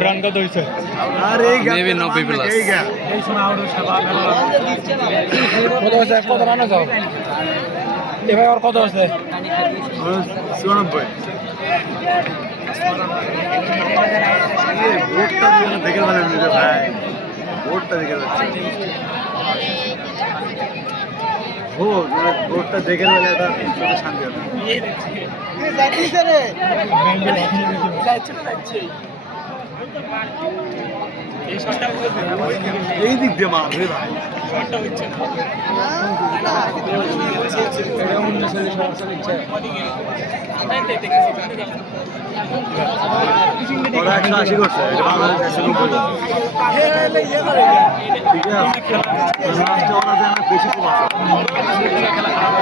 Run কত হয়েছে Maybe নব্বই plus. কত হয়েছে কত রান আছে এবার আর কত আছে? চুরানব্বই দেখে ভালো ভাই ভোটটা দেখে ভোট মানে দেখে এটা শান্তি হবে। এই দিক দিয়ে মার রে ভাই ওরা একশো আশি করছে ঠিক আছে বেশি কম আছে